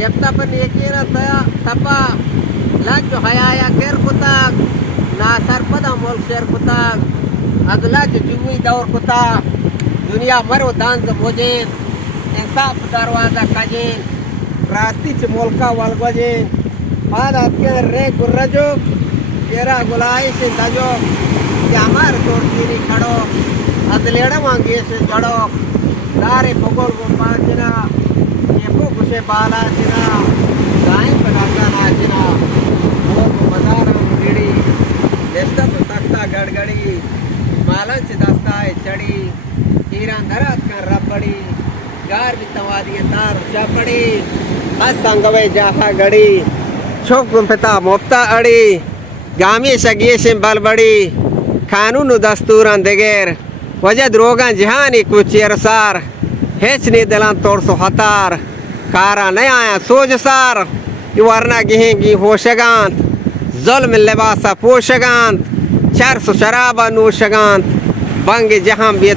Yepta pan yekina tapa lajo hayaya ker kutak na sarpada mol sher kutak adla jumi daur kutak दुनिया मरो दान भोजेन इंसाफ दरवाजा कजेन रास्ती च मोलका वलगजेन आदत के रे गुर्रजो तेरा गुलाई से दजो यामार तोर सीरी खड़ो अदलेड़ा मांगे से जड़ो दारे पगोल को पाचना ये कुसे बाला जिना गाय बनाता नाचना वो मदारा मुड़ी देशता तो तख्ता गड़गड़ी मालन से दस्ता है चढ़ी ईरान धरात का रबड़ी गार भी तवादी तार चपड़ी असंगवे जाहा गड़ी छोकुम पिता मुफ्ता अड़ी गामी शगी से बलबड़ी कानून दस्तूरन देगेर वजद रोगन जहानी कुछ सार हेचनी दिलन तोड़ सो हतार कारा नहीं आया सोज सार वरना गिहेंगी होशगांत जुल्म लिबासा पोशगांत चरस शराबा नूशगांत बंग जहां भी